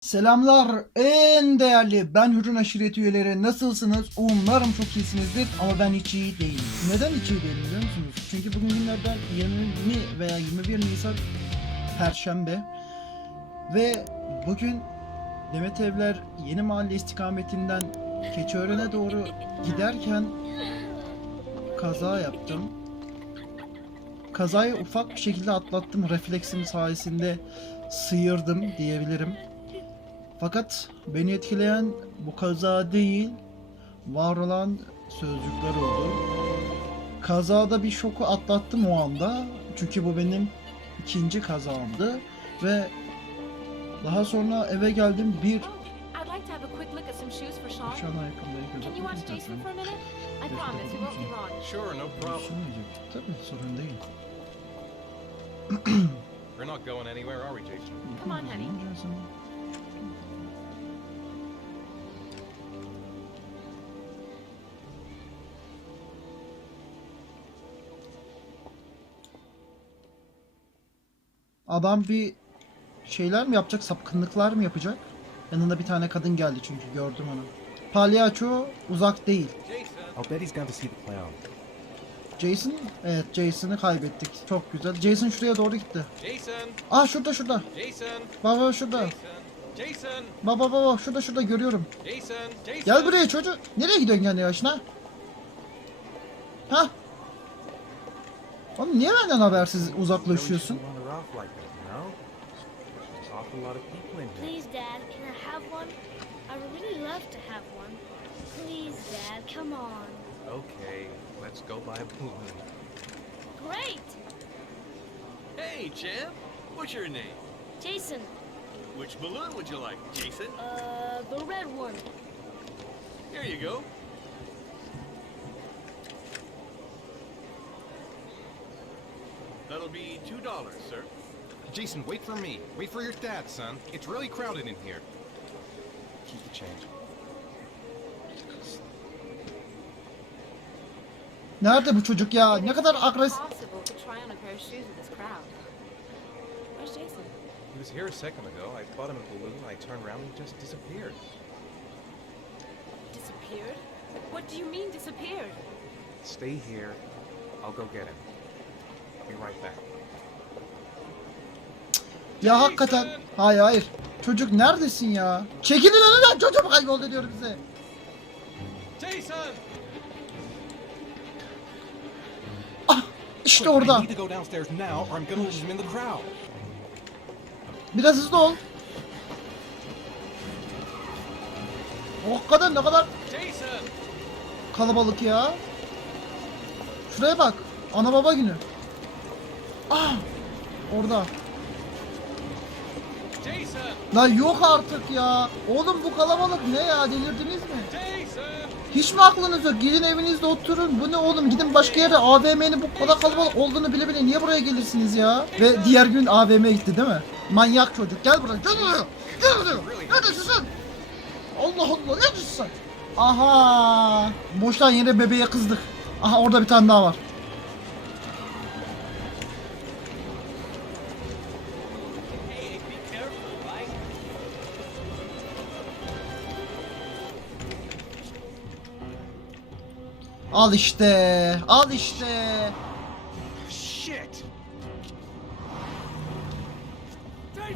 Selamlar en değerli ben Hürün aşireti üyeleri nasılsınız? Umarım çok iyisinizdir ama ben hiç iyi değilim. Neden hiç iyi değilim biliyor musunuz? Çünkü bugün günlerden 20 veya 21 Nisan Perşembe ve bugün Demet Evler Yeni Mahalle istikametinden Keçiören'e doğru giderken kaza yaptım. Kazayı ufak bir şekilde atlattım. Refleksim sayesinde sıyırdım diyebilirim. Fakat beni etkileyen bu kaza değil, var olan sözcükler oldu. Kazada bir şoku atlattım o anda. Çünkü bu benim ikinci kazamdı. Ve daha sonra eve geldim bir şu an ayakkabıları. Sure, no problem. Tabii sorun değil. We're not going anywhere, are we, Jason? Come on, honey. Adam bir şeyler mi yapacak, sapkınlıklar mı yapacak? Yanında bir tane kadın geldi çünkü gördüm onu. Palyaço uzak değil. Jason! I'll bet he's gone to see the clown. Jason? Evet Jason'ı kaybettik. Çok güzel. Jason şuraya doğru gitti. Jason! Ah şurada şurada. Jason! Baba şurada. Jason! Baba baba şurada şurada görüyorum. Jason! Jason! Gel buraya çocuk. Nereye gidiyorsun kendi yaşına? Ha? Oğlum niye benden habersiz uzaklaşıyorsun? Shouldn't off like that, you know? There's an awful lot of people in here. Please, Dad, can I have one? I would really love to have one. Please, Dad, come on. Okay, let's go buy a balloon. Great! Hey, champ. What's your name? Jason, Which balloon would you like, Jason? uh, the red one. Here you go. That'll be two dollars, sir. Jason, wait for me. Wait for your dad, son. It's really crowded in here. Keep the change. Nerede bu çocuk ya? Ne kadar agresif. To try on a pair of shoes with this crowd. Where's Jason? He was here a second ago. I bought him a balloon. I turned around and he just disappeared. Disappeared? What do you mean disappeared? Stay here. I'll go get him. I'll be right back. Ya hakikaten. Hayır hayır. Çocuk neredesin ya? Çekilin önünden çocuğum kayboldu diyorum size. Jason! İşte Quick, I orada. Biraz hızlı ol. O kadar ne kadar kalabalık ya. Şuraya bak. Ana baba günü. Ah! Orada. La yok artık ya. Oğlum bu kalabalık ne ya? Delirdiniz mi? Hiç mi aklınız yok? Gidin evinizde oturun. Bu ne oğlum? Gidin başka yere. AVM'nin bu kadar kalabalık olduğunu bile bile niye buraya gelirsiniz ya? Ve diğer gün AVM'ye gitti değil mi? Manyak çocuk. Gel buraya. Gel buraya. Gel buraya. Neredesin sen? Allah Allah. Neredesin sen? Aha. Boştan yere bebeğe kızdık. Aha orada bir tane daha var. Al işte. Al işte. Shit! Dad!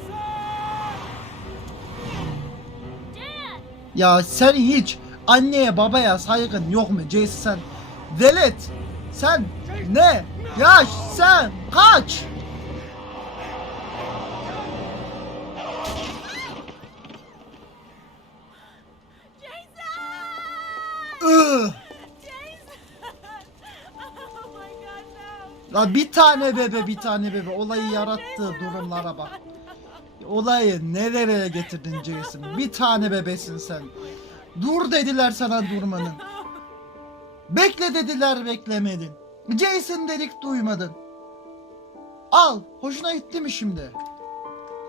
Ya sen hiç anneye babaya saygın yok mu Jason sen? Velet sen ne? Ya sen kaç? Bir tane bebe bir tane bebe olayı yarattığı durumlara bak. Olayı nereye getirdin Jason? Bir tane bebesin sen. Dur dediler sana durmanın. Bekle dediler beklemedin. Jason dedik duymadın. Al. Hoşuna gitti mi şimdi?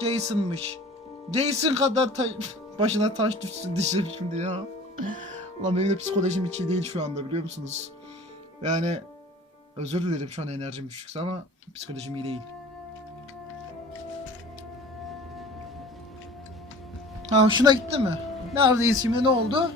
Jason'mış. Jason kadar ta- başına taş düşsün diyeceğim şimdi ya. Ulan benim de psikolojim hiç iyi değil şu anda biliyor musunuz? Yani özür dilerim şu an enerjim düşükse ama psikolojim iyi değil. Ha hoşuna gitti mi? Neredeyiz şimdi ne oldu?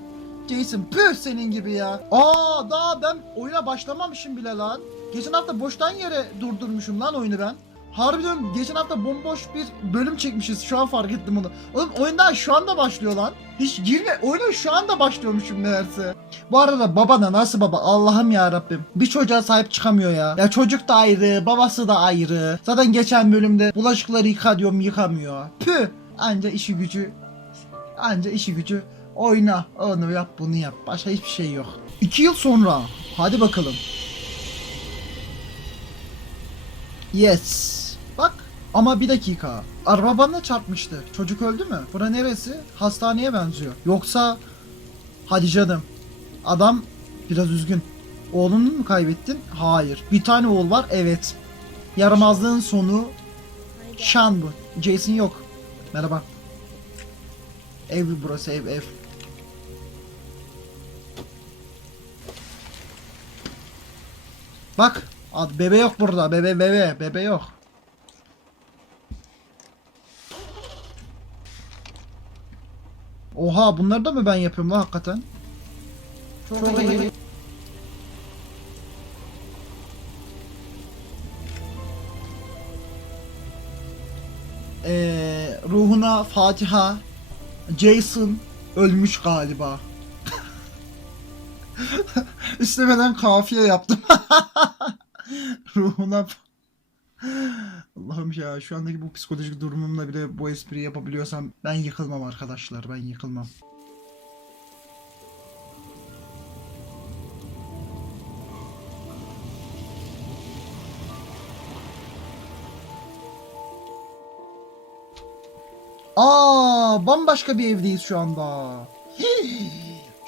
Jason püh senin gibi ya. Aa daha ben oyuna başlamamışım bile lan. Geçen hafta boştan yere durdurmuşum lan oyunu ben. Harbiden geçen hafta bomboş bir bölüm çekmişiz. Şu an fark ettim bunu. Oğlum oyun daha şu anda başlıyor lan. Hiç girme. Oyuna şu anda başlıyormuşum meğerse. Bu arada baba da nasıl baba? Allah'ım ya Rabbim. Bir çocuğa sahip çıkamıyor ya. Ya çocuk da ayrı, babası da ayrı. Zaten geçen bölümde bulaşıkları yıka diyorum yıkamıyor. Püh. Anca işi gücü Anca işi gücü oyna, onu yap, bunu yap. Başka hiçbir şey yok. İki yıl sonra. Hadi bakalım. Yes. Bak. Ama bir dakika. Araba bana çarpmıştı. Çocuk öldü mü? Bura neresi? Hastaneye benziyor. Yoksa... Hadi canım. Adam biraz üzgün. Oğlunu mu kaybettin? Hayır. Bir tane oğul var? Evet. Yaramazlığın sonu. Şan bu. Jason yok. Merhaba. Ev burası ev ev. Bak. Ad, bebe yok burada. Bebe bebe. Bebe yok. Oha bunları da mı ben yapıyorum lan hakikaten? Çok, iyi. Ee, ruhuna Fatiha. Jason ölmüş galiba. İstemeden kafiye yaptım. ruhuna Allah'ım ya şu andaki bu psikolojik durumumla bile bu espriyi yapabiliyorsam ben yıkılmam arkadaşlar ben yıkılmam. Aa, bambaşka bir evdeyiz şu anda.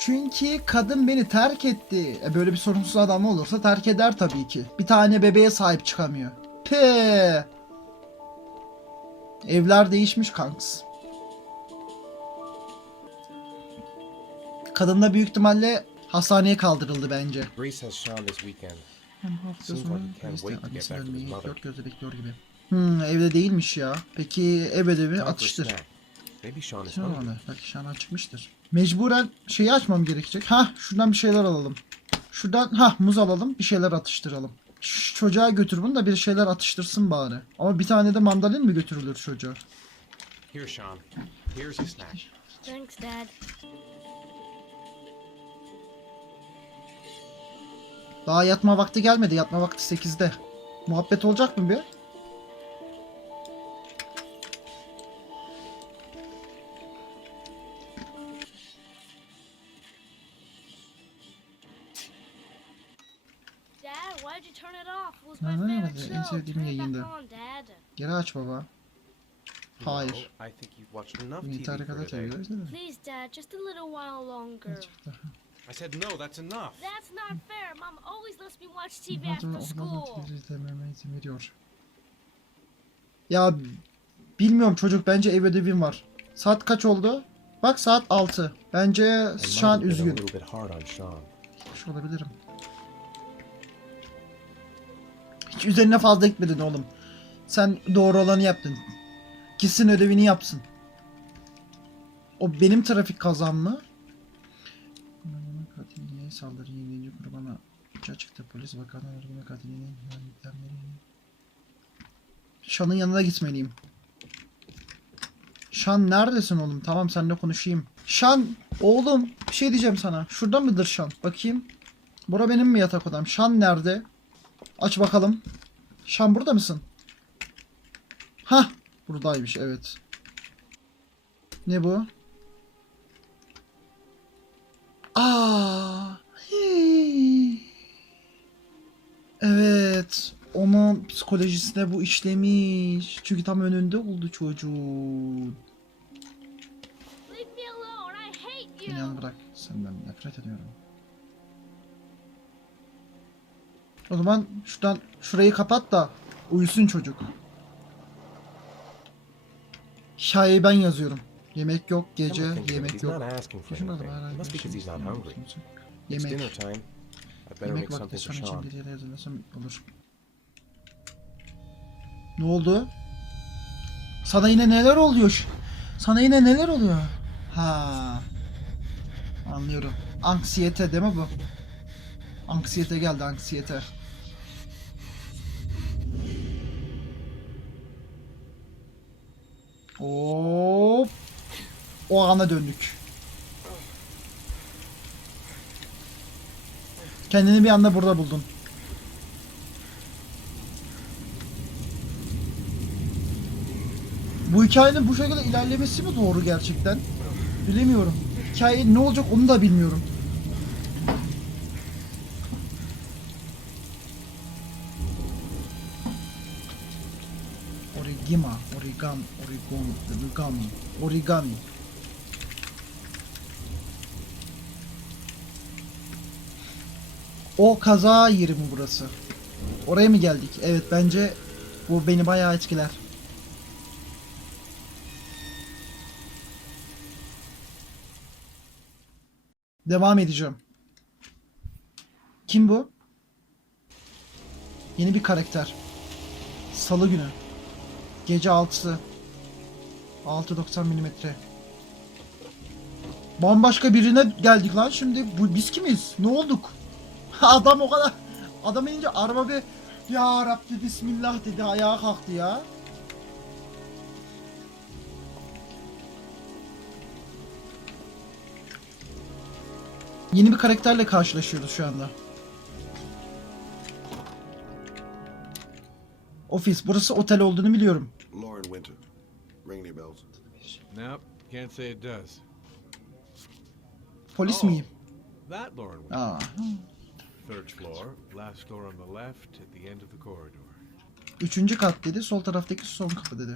Çünkü kadın beni terk etti. E böyle bir sorumsuz adam olursa terk eder tabii ki. Bir tane bebeğe sahip çıkamıyor. Pe. Evler değişmiş kanks. Kadın da büyük ihtimalle hastaneye kaldırıldı bence. Hem hafta sonu annesi dönmeyi mother. dört gözle bekliyor gibi. Hmm, evde değilmiş ya. Peki ev ödevi atıştır. Maybe Sean is Mecburen şeyi açmam gerekecek. Ha, şuradan bir şeyler alalım. Şuradan ha muz alalım, bir şeyler atıştıralım. Şu çocuğa götür bunu da bir şeyler atıştırsın bari. Ama bir tane de mandalin mi götürülür çocuğa? Here, Sean. Here's your snack. Thanks, Dad. Daha yatma vakti gelmedi. Yatma vakti 8'de. Muhabbet olacak mı bir? Sevdiğim yayında. Geri aç baba. Hayır. Bugün for kadar televizyon izledim. Please, Dad, just a little while longer. I said no, that's enough. That's not fair. Mom always lets me watch TV Bazen after okumadan school. televizyon izlememe izin veriyor. Ya bilmiyorum çocuk bence ev ödevim var. Saat kaç oldu? Bak saat 6. Bence I might şu an have been a üzgün. Sean. Şu olabilirim. Hiç üzerine fazla gitmedin oğlum. Sen doğru olanı yaptın. Gitsin ödevini yapsın. O benim trafik kazam mı? Katiliye saldırı 7. kurbana açığa çıktı. Polis bakanı öldürme katilinin yöntemleri. Şan'ın yanına gitmeliyim. Şan neredesin oğlum? Tamam seninle konuşayım. Şan oğlum bir şey diyeceğim sana. Şurada mıdır Şan? Bakayım. Bura benim mi yatak odam? Şan nerede? Aç bakalım. Şan burada mısın? Hah buradaymış evet. Ne bu? Aa. hii. Evet. Onun psikolojisine bu işlemiş. Çünkü tam önünde oldu çocuğun. Leave me alone. I hate Beni yalnız you. bırak. Senden nefret ediyorum. O zaman şuradan şurayı kapat da uyusun çocuk. Hikayeyi ben yazıyorum. Yemek yok, gece yemek yok. Düşünmedim dinner Yemek. Yemek vakti son için bir yere hazırlasam olur. Ne oldu? Sana yine neler oluyor? Sana yine neler oluyor? Ha. Anlıyorum. Anksiyete değil mi bu? Anksiyete geldi anksiyete. Hop. O ana döndük. Kendini bir anda burada buldun. Bu hikayenin bu şekilde ilerlemesi mi doğru gerçekten? Bilemiyorum. Hikaye ne olacak onu da bilmiyorum. Origima, origami, origami, origami, origami. O kaza yeri mi burası? Oraya mı geldik? Evet bence bu beni bayağı etkiler. Devam edeceğim. Kim bu? Yeni bir karakter. Salı günü. Gece 6'sı. 6.90 milimetre. Bambaşka birine geldik lan şimdi. Bu biz kimiz? Ne olduk? Adam o kadar. Adam inince araba bir ya Rabbi Bismillah dedi ayağa kalktı ya. Yeni bir karakterle karşılaşıyoruz şu anda. Ofis. Burası otel olduğunu biliyorum. Lauren Winter. Ring any bells? Nope, can't say it does. Polis Oh. miyim? That Lauren Winter. Aa. Third floor, last door on the left at the end of the corridor. Üçüncü kat dedi. Sol taraftaki son kapı dedi.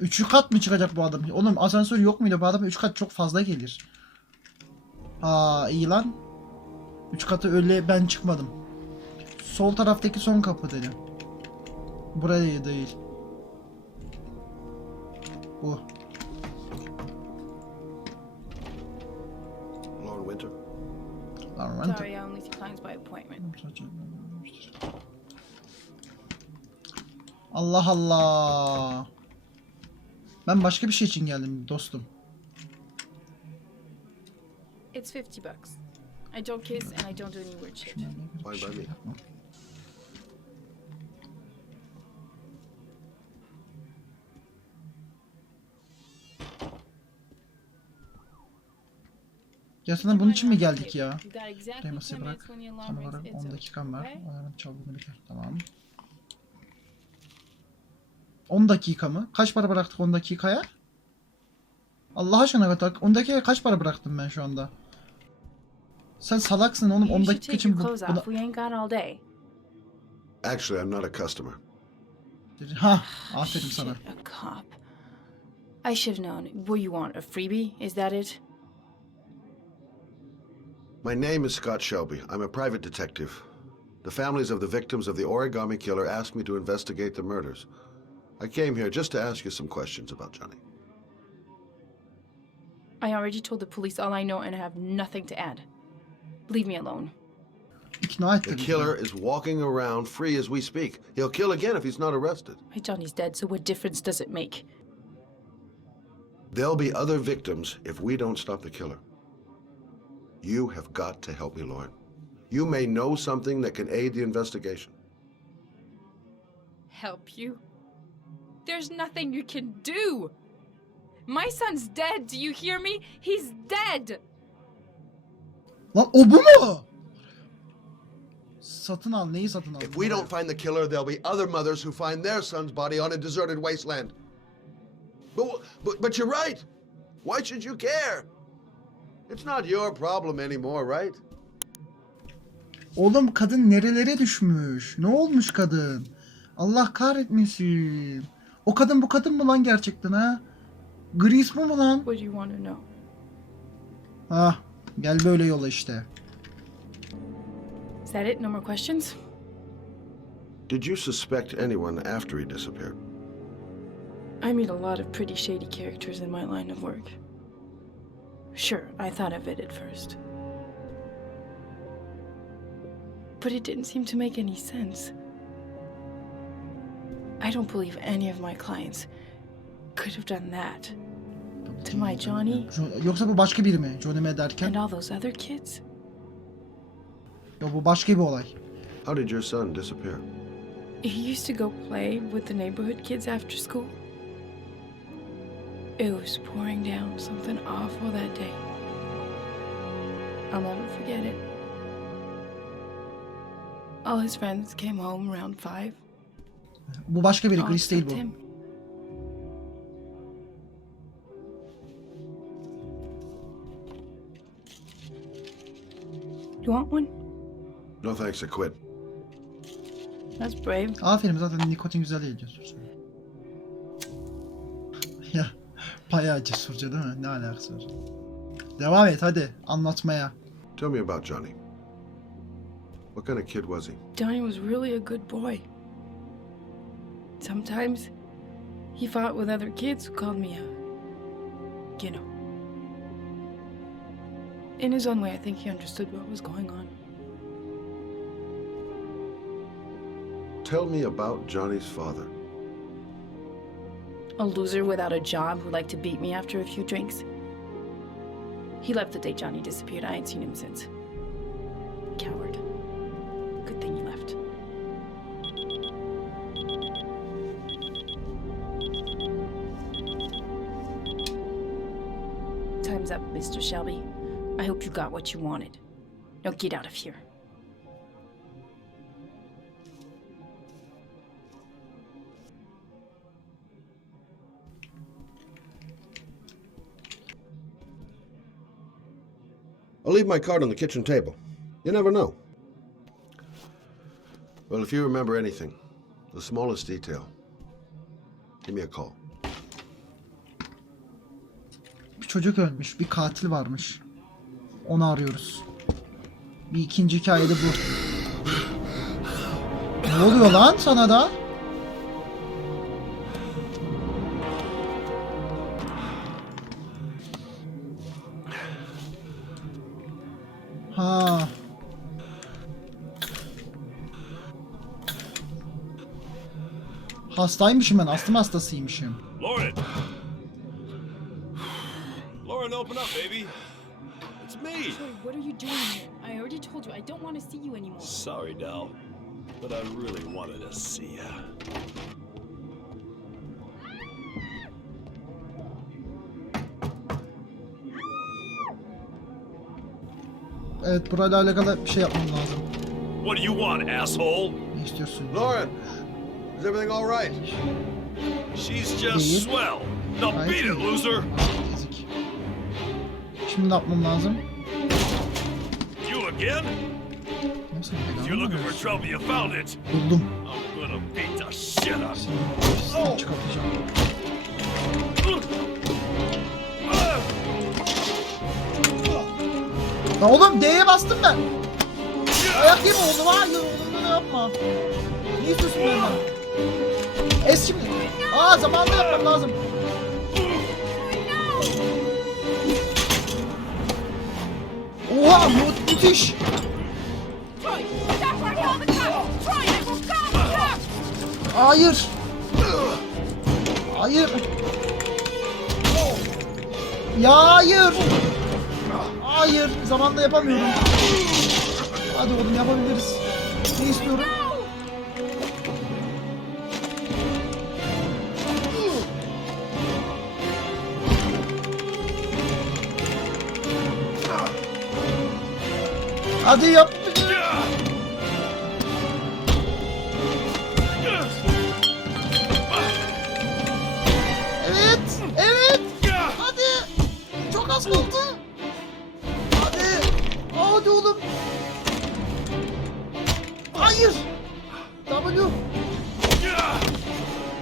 Üçü kat mı çıkacak bu adam? Oğlum asansör yok muydu bu adam? Üç kat çok fazla gelir. Aa iyi lan. Üç katı öyle ben çıkmadım. Sol taraftaki son kapı dedi. Buraya değil. Bu. Lauren Winter. Lan, lan, Sorry, I only see clients by appointment. Allah Allah. Ben başka bir şey için geldim dostum. It's 50 bucks. I don't kiss and I don't do any weird shit. Fine by me. Gerçekten bunun için mi geldik ya? You got exactly Teması 10 minutes bırak. Tam olarak It's 10 over, dakikam var. Alarm çaldığını bilir. Tamam. 10 dakika mı? Kaç para bıraktık 10 dakikaya? Allah aşkına Gatak. 10 dakikaya kaç para bıraktım ben şu anda? Sen salaksın oğlum 10 You should dakika için bu, buna... Actually, I'm not a customer. Ha, aferin sana. I should have known. What you want? A freebie? Is that it? My name is Scott Shelby. I'm a private detective. The families of the victims of the origami killer asked me to investigate the murders. I came here just to ask you some questions about Johnny. I already told the police all I know and I have nothing to add. Leave me alone. İkna The killer is walking around free as we speak. He'll kill again if he's not arrested. My Johnny's dead, so what difference does it make? There'll be other victims if we don't stop the killer. You have got to help me, Lord. You may know something that can aid the investigation. Help you? There's nothing you can do. My son's dead. Do you hear me? He's dead. Lan o bu mu? Satın al. Neyi satın al? If we don't find the killer, there'll be other mothers who find their son's body on a deserted wasteland. But, but, but you're right. Why should you care? It's not your problem anymore, right? Oğlum kadın nerelere düşmüş? Ne olmuş kadın? Allah kahretmesin. O kadın bu kadın mı lan gerçekten ha? Gris bu mu lan? What do you want to know? Ah gel böyle yola işte. Is that it? No more questions? Did you suspect anyone after he disappeared? I meet a lot of pretty shady characters in my line of work. Sure, I thought of it at first. But it didn't seem to make any sense. I don't believe any of my clients could have done that to my Johnny Jo- Yoksa bu başka biri mi? Johnny mi derken? and all those other kids? Yok bu başka bir olay. How did your son disappear? He used to go play with the neighborhood kids after school. It was pouring down something awful that day. I'll never forget it. All his friends came home around five. Bu başka biri. Chris değil except bu. him. You want one? No thanks, I quit. That's brave. Aferin zaten nikotin güzel ediyorsun. ya bayağı cesurca değil mi? Ne alakası var? Devam et hadi anlatmaya. Tell me about Johnny. What kind of kid was he? Johnny was really a good boy. Sometimes he fought with other kids who called me a, you know. In his own way, I think he understood what was going on. Tell me about Johnny's father. A loser without a job who liked to beat me after a few drinks. He left the day Johnny disappeared. I ain't seen him since. Coward. Good thing he left. Time's up, Mr. Shelby. I hope you got what you wanted. Now get out of here. I'll leave my card on the kitchen table. You never know. Well, if you remember anything, the smallest detail, give me a call. Bir çocuk ölmüş. Bir katil varmış. Onu arıyoruz. Bir ikinci hikayede bu. Ne oluyor lan sana da? Ha. Hastaymışım ben. Astım hastasıymışım. Lauren! Lauren, open up, baby. It's me. Joey, what are you doing here? I already told you I don't want to see you anymore. Sorry, Dal, but I really wanted to see ya. Evet burayla alakalı bir şey yapmam lazım. What do you want, asshole? Ne istiyorsun? Lauren, is everything all right? She's Değil. just swell. Now beat it, loser. Ezik. Şimdi ne yapmam lazım? You again? Nasıl If you're looking for trouble, you found it. Buldum. I'm gonna beat the shit out of you. çıkartacağım. Lan oğlum D'ye bastım ben. Ayak yeme oğlum hayır oğlum ne yapma. Ne istiyorsun benden? Es şimdi. Aa zamanında yapmam lazım. Oha mü- müthiş. Hayır. Hayır. Ya hayır. Hayır. Zamanla yapamıyorum. Hadi oğlum yapabiliriz. Ne istiyorum? Hadi yap. Evet. Evet. Hadi. Çok az kaldı. Hadi. Oğlum. Hayır. W.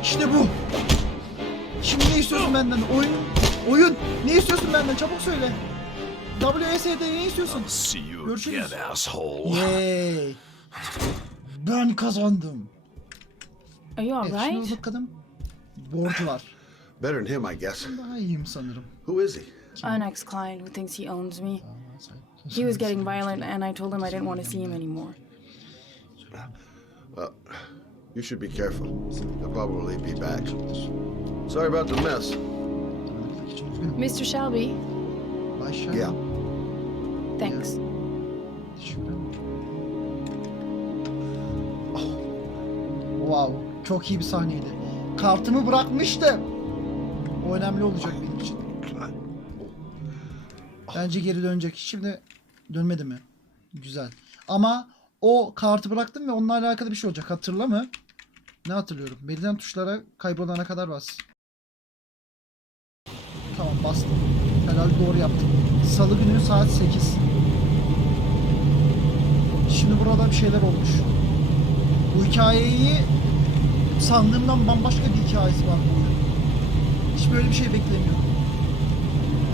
İşte bu. Şimdi ne istiyorsun benden? Oyun. Oyun. Ne istiyorsun benden? Çabuk söyle. WSD ne istiyorsun? Görüşürüz. Yay. Ben kazandım. Are you Evet, şimdi alright? bakalım. Borcu var. Better than him, I guess. Daha iyiyim sanırım. Who is he? An ex client who thinks he owns me. He was getting violent, and I told him I didn't want to see him anymore. You should be careful. They'll probably be back. Sorry about the mess. Mr. Shelby. Yeah. thanks. Oh. Wow. Çok iyi bir sahneydi. Kartımı bırakmıştım. O önemli olacak benim için. Bence geri dönecek. Şimdi dönmedi mi? Güzel. Ama o kartı bıraktım ve onunla alakalı bir şey olacak. Hatırla mı? Ne hatırlıyorum? Belirlen tuşlara kaybolana kadar bas. Tamam bastım. Herhalde doğru yaptım. Salı günü saat 8. Şimdi burada bir şeyler olmuş. Bu hikayeyi sandığımdan bambaşka bir hikayesi var bu oyunun. Hiç böyle bir şey beklemiyordum.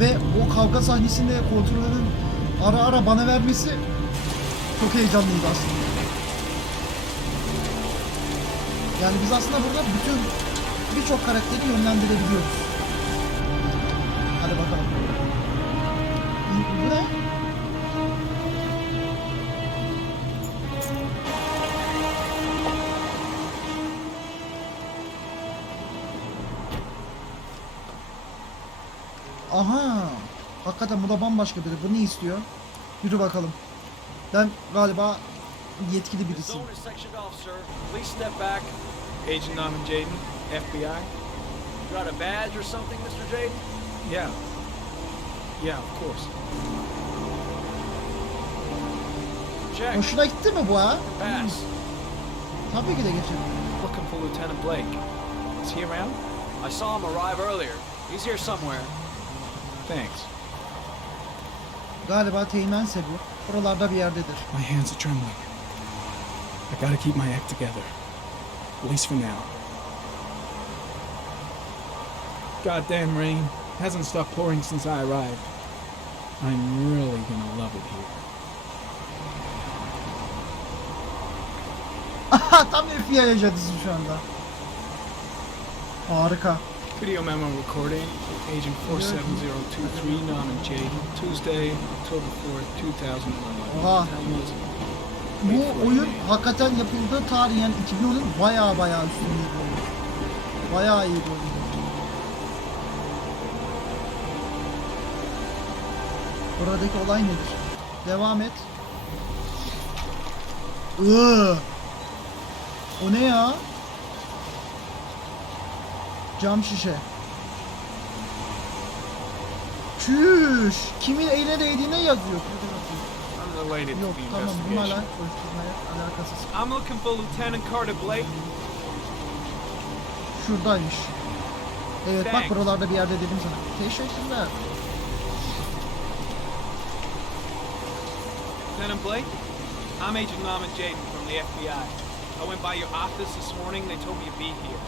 Ve o kavga sahnesinde kontrolün ara ara bana vermesi çok heyecanlıydı aslında. Yani biz aslında burada bütün birçok karakteri yönlendirebiliyoruz. Hadi bakalım. Bu ne? Aha. Hakikaten bu da bambaşka biri. Bu ne istiyor? Yürü bakalım. Ben galiba yetkili birisiyim. Agent Norman Jaden, FBI. You got a badge or something, Mr. Jaden? Yeah. Yeah, of course. Check. Hoşuna gitti mi bu ha? Pass. Tabii ki de geçelim. Looking for Lieutenant Blake. Is he around? I saw him arrive earlier. He's here somewhere. Thanks. Galiba Teğmense bu. Buralarda bir yerdedir. My hands are trembling. I gotta keep my act together. At least for now. Goddamn rain. Hasn't stopped pouring since I arrived. I'm really gonna love it here. Tam FBI ajantısı şu anda. Harika. Video memo recording. Agent 47023 Norman Jaden. Tuesday, October 4th, 2011. Oha. Bu oyun hakikaten yapıldığı tarih yani 2010'un baya baya üstünde bir. Baya iyi bir oyun. Buradaki olay nedir? Devam et. Iıı. O ne ya? Cam şişe. Çüş. Kimin eline değdiğine yazıyor. Unrelated Yok to the tamam bunlarla investigation. koşturmaya alakasız. I'm looking for Lieutenant Carter Blake. Şuradaymış. Evet bak Thanks. buralarda bir yerde dedim sana. Teşekkürler. Lieutenant Blake? I'm Agent Norman Jaden from the FBI. I went by your office this morning. They told me you'd be here.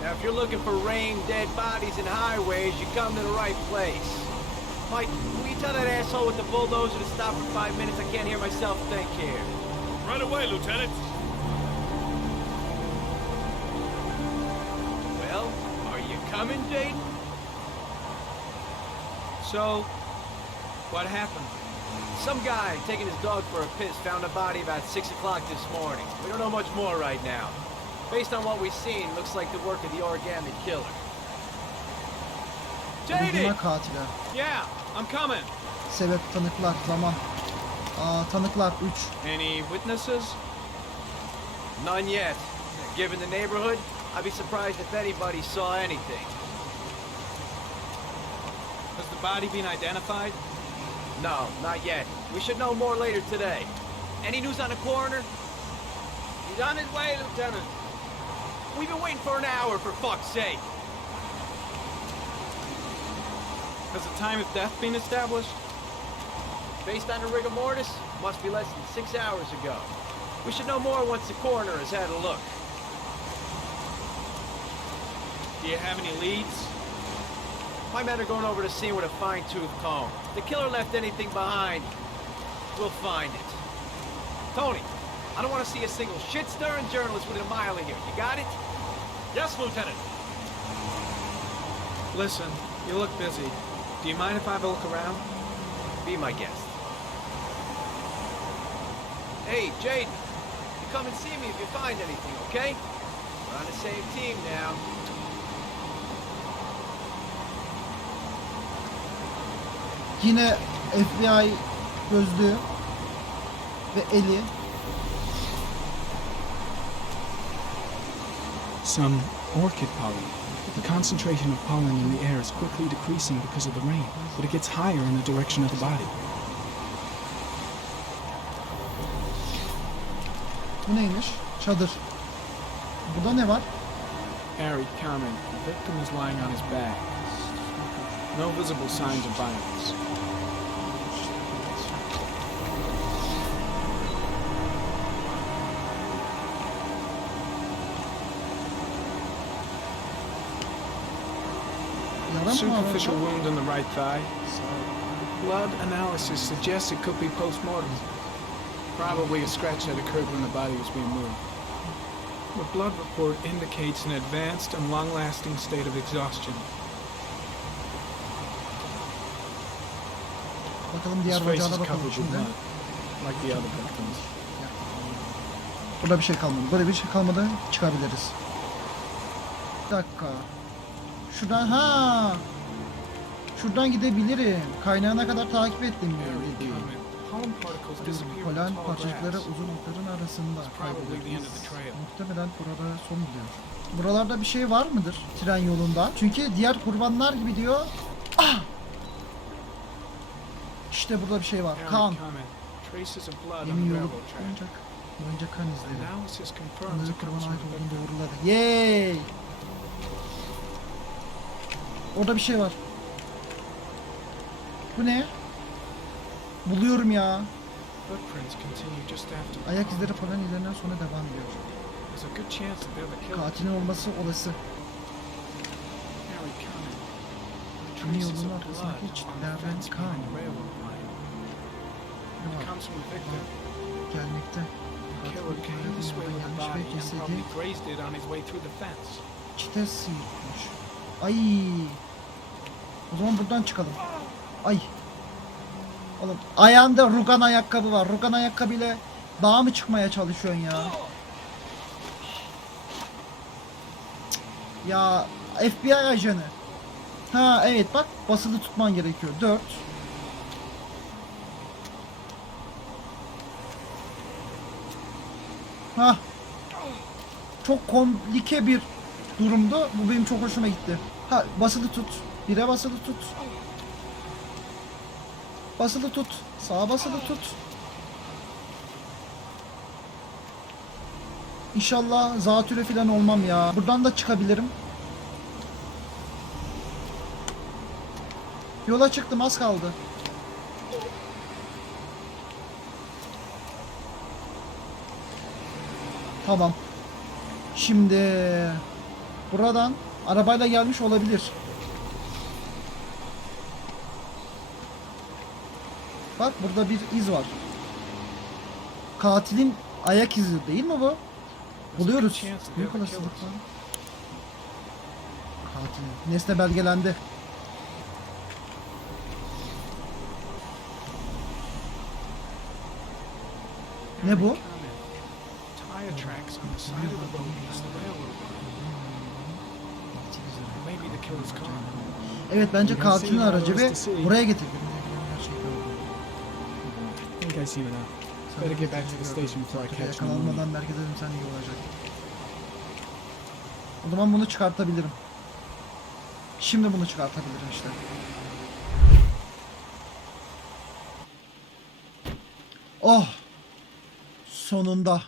Now, if you're looking for rain, dead bodies, and highways, you come to the right place. Mike, will you tell that asshole with the bulldozer to stop for five minutes? I can't hear myself think here. Right away, Lieutenant. Well, are you coming, Jaden? So, what happened? Some guy taking his dog for a piss found a body about 6 o'clock this morning. We don't know much more right now. Based on what we've seen, looks like the work of the origami killer. Katile. Yeah, I'm coming. Sebep tanıklar zaman. Aa, tanıklar 3. Any witnesses? None yet. Given the neighborhood, I'd be surprised if anybody saw anything. Has the body been identified? No, not yet. We should know more later today. Any news on the coroner? He's on his way, Lieutenant. We've been waiting for an hour, for fuck's sake. Has the time of death been established? Based on the rigor mortis, must be less than six hours ago. We should know more once the coroner has had a look. Do you have any leads? My men are going over the scene with a fine-tooth comb. If the killer left anything behind, we'll find it. Tony, I don't want to see a single shit-stirring journalist within a mile of here. You got it? Yes, Lieutenant. Listen, you look busy. Do you mind if I have a look around? Be my guest. Hey, Jaden. come and see me if you find anything, okay? We're on the same team now. Yine FBI gözlüğü ve eli. Some orchid pollen. The concentration of pollen in the air is quickly decreasing because of the rain, but it gets higher in the direction of the body. Bu neymiş? Çadır. Burada ne var? Harry comment. The victim is lying on his back. No visible signs of violence. Superficial wound in the right thigh. Blood analysis suggests it could be post-mortem. Probably a scratch that occurred when the body was being moved. The blood report indicates an advanced and long-lasting state of exhaustion. Bakalım His diğer face is bacağına covered bakalım with şimdi. like the other victims. Burada bir şey kalmadı. Böyle bir şey kalmadı. Çıkabiliriz. Bir dakika. Şuradan ha. Şuradan gidebilirim. Kaynağına kadar takip ettim Harry dedi. comment. Pollen particles disappear from Polen parçacıkları uzun otların arasında trail. Muhtemelen burada son buluyor. Buralarda bir şey var mıdır tren yolunda? Çünkü diğer kurbanlar gibi diyor. Ah! İşte burada bir şey var. Kan. Yemin yolu ancak önce kan izleri. Comes kurbana ait olduğunu doğruladı. Yay! Orada bir şey var. Bu ne? Buluyorum ya. Ayak izleri falan ilerinden sonra devam ediyor. Katilin olması olası. Çitlerden fence kan behind the railroad line. ne var? Gelmekte. Çite sıyırtmış. Ay. O zaman buradan çıkalım. Ay. Oğlum ayağında rugan ayakkabı var. Rugan ayakkabıyla dağa mı çıkmaya çalışıyorsun ya? Ya FBI ajanı. Ha evet bak basılı tutman gerekiyor. 4. Ha. Çok komplike bir durumdu. Bu benim çok hoşuma gitti. Ha basılı tut. Bire basılı tut. Basılı tut. Sağa basılı tut. İnşallah zatüre falan olmam ya. Buradan da çıkabilirim. Yola çıktım az kaldı. Tamam. Şimdi buradan arabayla gelmiş olabilir. Bak burada bir iz var. Katilin ayak izi değil mi bu? Buluyoruz. Büyük olasılıkla. Katil. Nesne belgelendi. Ne bu? Evet bence katilin aracı ve buraya getirdi. I see it now. Better get back to the station before I catch. Yakalanmadan merkeze dönsen iyi olacak. O zaman bunu çıkartabilirim. Şimdi bunu çıkartabilirim işte. Oh! Sonunda.